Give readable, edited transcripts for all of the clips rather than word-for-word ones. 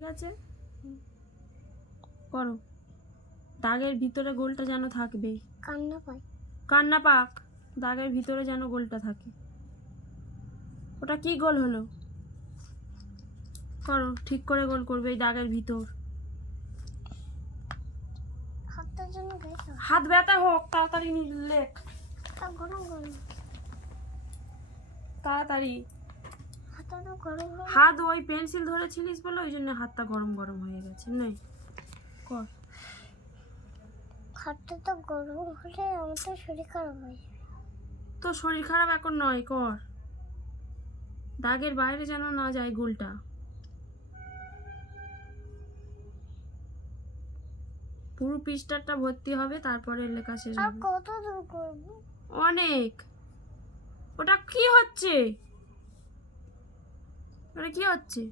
ঠিক আছে, করো। দাগের ভিতরে গোলটা যেন থাকবে, কান্না পাক, দাগের ভিতরে যেন গোলটা থাকে। ওটা কি গোল হলো? করো, ঠিক করে গোল করবে এই দাগের ভিতর। হাত ব্যথা হোক, তাড়াতাড়ি লেখ, তাড়াতাড়ি। হাত ওই পেন্সিল ধরেছিলিস বলে ওই জন্য হাতটা গরম গরম হয়ে গেছে। নেই, কর। হাতটা তো গরম হলে আমার তো শরীর খারাপ হয়ে যাবে। তো শরীর খারাপ এখন নয়, কর। দাগের বাইরে যেন না যায় গোলটা। পুরো পৃষ্ঠাটা ভর্তি হবে, তারপরে লেখা শেষ আর হবে। কত দূর করব? অনেক। ওটা কি হচ্ছে? ওটা কি হচ্ছে?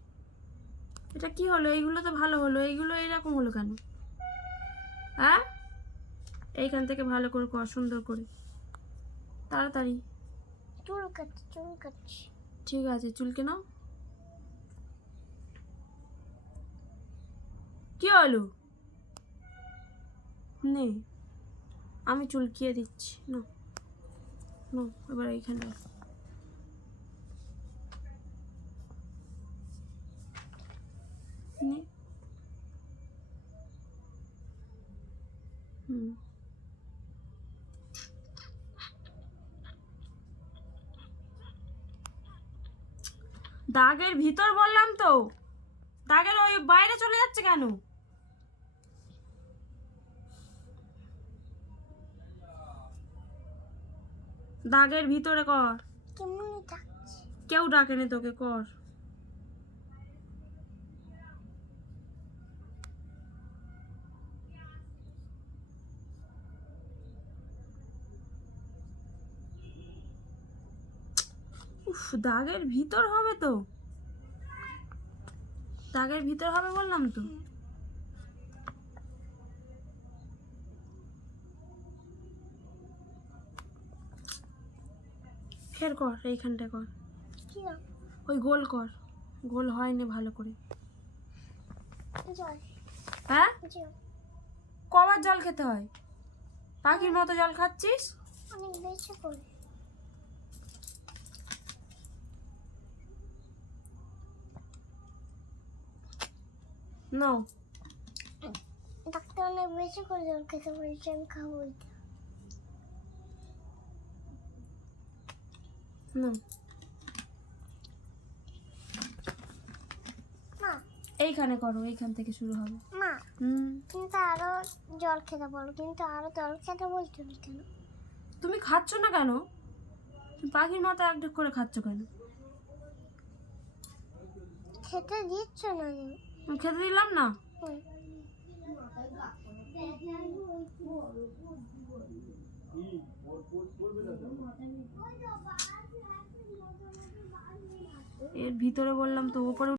এটা কি হলো? এইগুলো তো ভালো হলো, এইগুলো এইরকম হলো কেন? হ্যাঁ, এইখান থেকে ভালো করে কর, সুন্দর করে, তাড়াতাড়ি। চুল কাটছি। ঠিক আছে, চুলকে নাও। কি হলো? নে, আমি চুলকিয়ে দিচ্ছি। না না, এবার এইখানটা নে। হুম, দাগের ভিতর বললাম তো, দাগের ওই বাইরে চলে যাচ্ছে কেন? দাগের ভিতরে কর। কেউ ডাকেনি তোকে, কর। উফ, দাগের ভিতর হবে তো, দাগের ভিতর হবে বললাম তো। ফের কর, এইখানটা কর, ওই গোল কর। গোল হয়নি ভালো করে। হ্যাঁ, কবার জল খেতে হয়? পাখির মতো জল খাচ্ছিস। অনেক বেশি করে। নাও, ডাক্তার অনেক বেশি করে জল খেতে বলছে, আমি খাবো এটা। নাও, মা এইখানে করো, এইখান থেকে শুরু হবে। মা কিন্তু আরো জল খেতে বলো, কিন্তু আরো জল খেতে বলছো কেন? তুমি খাচ্ছ না কেন? তুমি পাখির মতো এক ঢোক করে খাচ্ছ কেন? খেতে দিচ্ছ না কেন? তুমি খেতে দিলাম না? এর ভিতরে বললাম তো, ওপরে